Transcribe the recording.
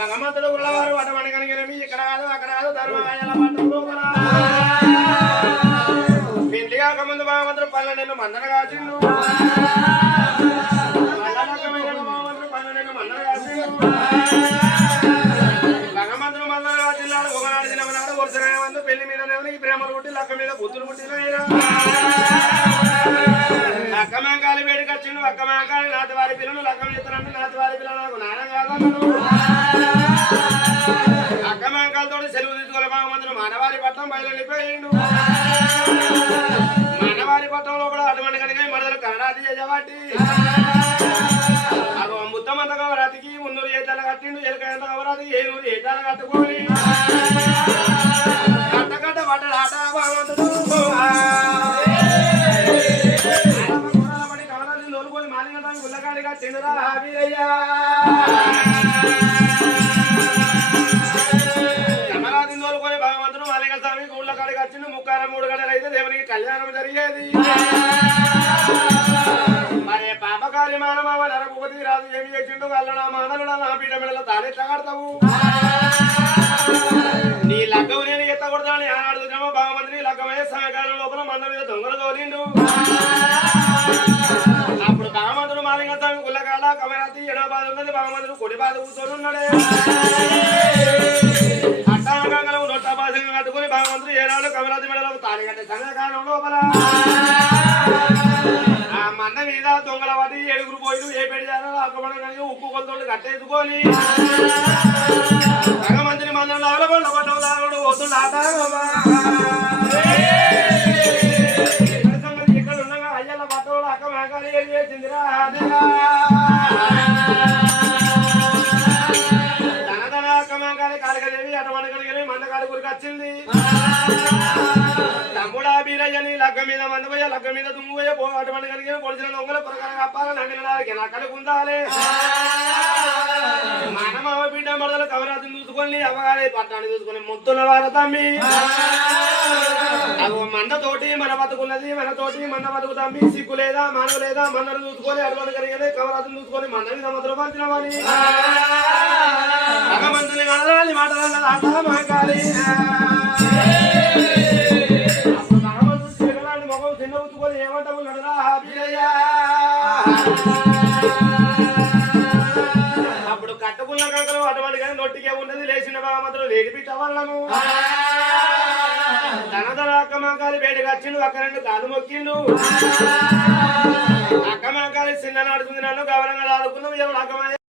భగవంతుడు ఉన్నవారు అటువంటి కనుక ఇక్కడ కాదు అక్కడ కాదు ధర్మరాజల పట్టంలో పెళ్లి కాకముందు భగవంతుడు 12 మందన కాచిండు. 12 మందన కాచిండు. భగవంతుడు మందన కాచిన్నాడు. ఒకనాడు దినమనాడు వరుసగా మంది పెళ్లి మీద ప్రేమలు పుట్టి లక్క మీద బుద్ధులు పుట్టిన అక్క మేంకాలి వేడికి వచ్చిండు. అక్క మేంకాలి నాటి వారి పిల్లలు లక్కం చెప్తారంటే నాటి వారి పిల్లలు నాకు నాన్న కాదన్నాను. అక్క మేంకాలతో సెలవు తీసుకునే భగవంతుడు మానవారి పట్టం బయలుపోయిండు. మానవారి పట్టంలో కూడా అటువంటి కనుక మరదలు కనరాతి చేసేవాటి అవి ముత్తమంత కవరాతికి 300 ఏతాలు కట్టిండు. ఎలకంత కవరాతికి 700 ఏతాలు కట్టుకొని కట్ట పడ్డాట భగవంతుడు. గుల్లకాడిగా తిండురా వీరయ్యా కమరాది నోలుకొని భగవంతుడు మాలిక స్వామి గుళ్ళకాడికి వచ్చిండు. 3 గంటలు అయితే దేవునికి కళ్యాణం జరిగేది. మరి పాపకారి మానవ నరభూపతి రాజు ఏమి చేసిండు. అల్లడా మానలుడా నా పీఠ మెడలో తానెట్లా కడతావు. నీ లగ్గం నేను ఎత్తకూడదని ఆనాడు భగవంతుని లగ్గమయ్యే సాయంకాలం లోపల మంద మీద దొంగలు తోలిండు. అప్పుడు భగవంతుడు మాలిక స్వామి గుల్లకాడ కమరాతి ఎడవ బాధ ఉన్నది. భగవంతుడు కొడి బాధ కూర్చొని ఉన్నాడే. అట్టాగంగలం నొట్ట బాధంగా కట్టుకుని భగవంతుడు ఏనాడు కమరాతి మెడలో తాళి కట్టే సంఘకాలం లోపల ఆ మంద మీద దొంగల వాటి 7 పోయిలు ఏ పెళ్లి చేయాలో అక్కబడి కనుక ఉప్పు కొలతోటి కట్టేసుకొని భగవంతుని మందం లాగల కొండ పట్టం లాగడు వస్తుండ ఇక్కడ ఉండగా అయ్యల పట్టంలో అక్క మేకాలి ఏం చేసిందిరా ధనధన అక్క మేకాలి కాలికదేవి అటువంటి కనుక మందకాడి గురికి వచ్చింది. తమ్ముడా బీరయ్యని లగ్గ మీద మంది పోయా లగ్గ మీద దుమ్ము పోయా అటువంటి కనుక పొడిచిన దొంగల ప్రకారం కప్పాలి నగిలడానికి నక్కలు కుందాలి. మనమావ బిడ్డ మరదలు కవరాతిని చూసుకొని అవ్వగారి పట్టాన్ని చూసుకొని ముత్తుల వార తమ్మి అవి మందతోటి మన బతుకున్నది మనతోటి మన బతుకు తమ్మి సిగ్గు లేదా మానవ లేదా మందను చూసుకొని అటువంటి కలిగేది కవరాతిని చూసుకొని మన మీద మధుర పంచినవని భగవంతుని కనరాలి మాటలు ఆట మాకాలి. అప్పుడు భగవంతుడు చిరగలాంటి ముఖం చిన్న ఉచ్చుకొని ఏమంటావు నడరా బీరయ్యా. అప్పుడు కట్టుకున్న కంకలు అటువంటి కానీ నొట్టికే ఉన్నది. లేచిన భగవంతుడు వేడిపిట్ట వల్లము ధనధన అక్క మంకాలి వేడికి వచ్చిండు. అక్క 2 కాలు మొక్కిండు. అక్క మంకాలి చిన్న నడుతుంది నన్ను గౌరవంగా ఆడుకున్నావు.